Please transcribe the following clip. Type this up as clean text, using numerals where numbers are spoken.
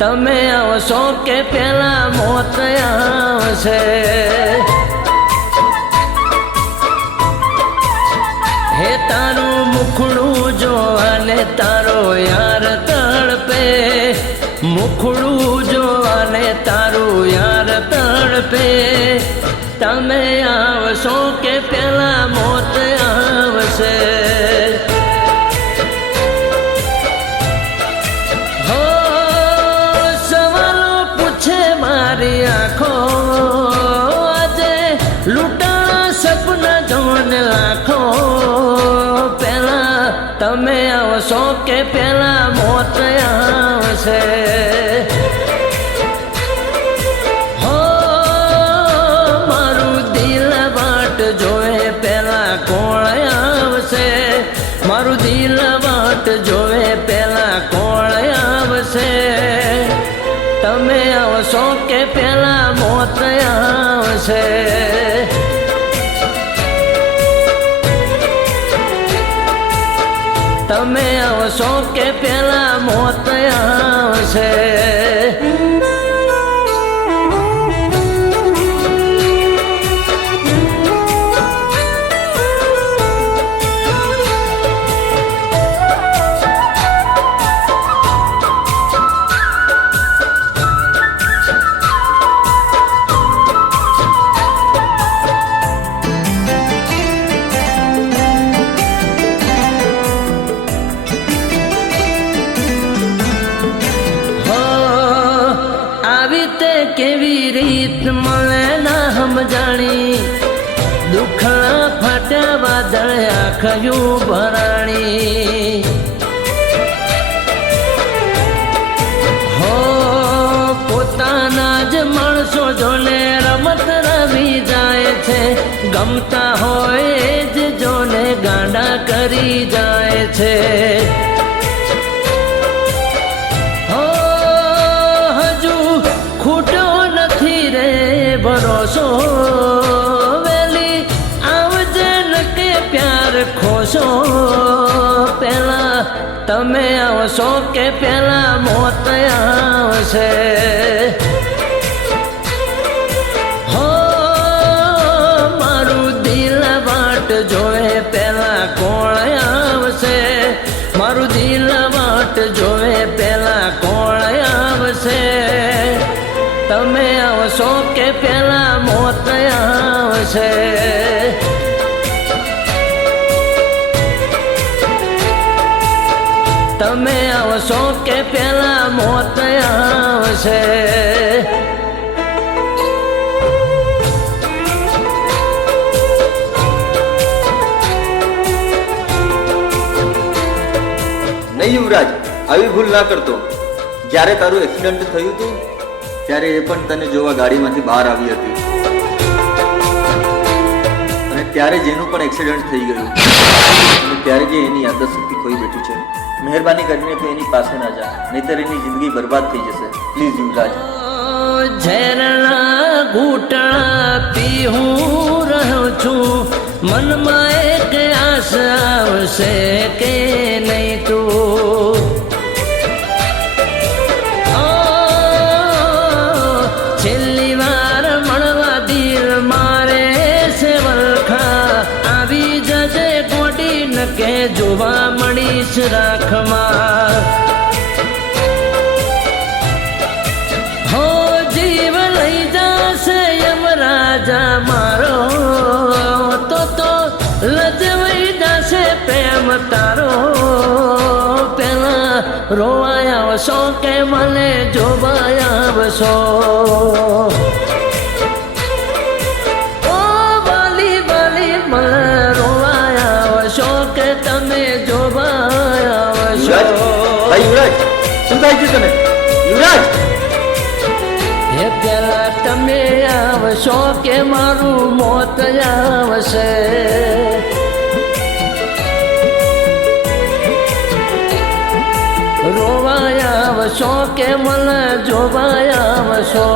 તમે આવશો કે પેલા મોત આવશે? હે તારું મુખડું જોવાને તારો યાર તડપે, મુખડું જોવાને તારું યાર તડપે. તમે આવશો કે પેલા મોત આવશે? હો સવાલો પૂછે મારી આંખો, આજે લૂંટાણા સપના જોને લાખો. પેલા તમે આવશો કે પેલા મોત આવશે? જોવે પેલા કોણ આવશે? મારું દિલ વાટ જોવે પેલા કોણ આવશે? તમે આવશો કે પેલા મોત આવશે? તમે આવશો કે પેલા મોત આવશે? કેવી રીત મળે ના સમજાણી, દુખણા ફાટ્યા વાદળ આખયું ભરાણી. હો પોતાના જ માણસો જોને રમત રમી જાય છે, ગમતા હોય જ જોને ગાંડા કરી જાય છે. ભરોસો વેલી આવજે ન કે પ્યાર ખોશો? પેલા તમે આવશો કે પેલા મોત આવશે? હો મારું દિલ વાટ જોવે પેલા કોણ આવશે? મારું દિલ વાટ જોવે પેલા કોણ આવશે? તમે આવશો કે પેલા મોત આવશે? તમે આવશો કે પેલા મોત આવશે? નહીં યુવરાજ, આવી ભૂલ ના કરતો. જ્યારે તારું એક્સિડન્ટ થયું હતું ત્યારે એ પણ તને જોવા ગાડીમાંથી બહાર આવી હતી, અને ત્યારે જેનું પણ એક્સિડન્ટ થઈ ગયું અને ત્યારે જે એની યાદશક્તિ ખોઈ બેઠી છે, મહેરબાની કરીને તો એની પાસે ના જા, નહીતર એની જિંદગી બરબાદ થઈ જશે. પ્લીઝ યુવરાજ. ઝેરના ઘૂંટણા પી હું રહ્યો છું, મનમાં એક આસ આવશે કે નહીં તું? છેલ્લી વાર મળવા દિલ મારે છે વલખા, આવી જજે ગોડી ન કે જોવા મળીશ રાખમાં. હો જીવ લઈ જશે યમરાજા મારો, તો લજવાઈ જશે પ્રેમ તારો. પેલા રોવાયા આવશો કે મને જોવાયા આવશો? ઓ બાલી બાલી મને રોવાયા આવશો કે તમે જોવાયા આવશો? યુવરાજ, શું થાય છે તને? યુવરાજ, હે પેલા તમે આવશો કે મારું મોત આવશે? રોવાયા આવશો કે મને જોવાયા આવશો?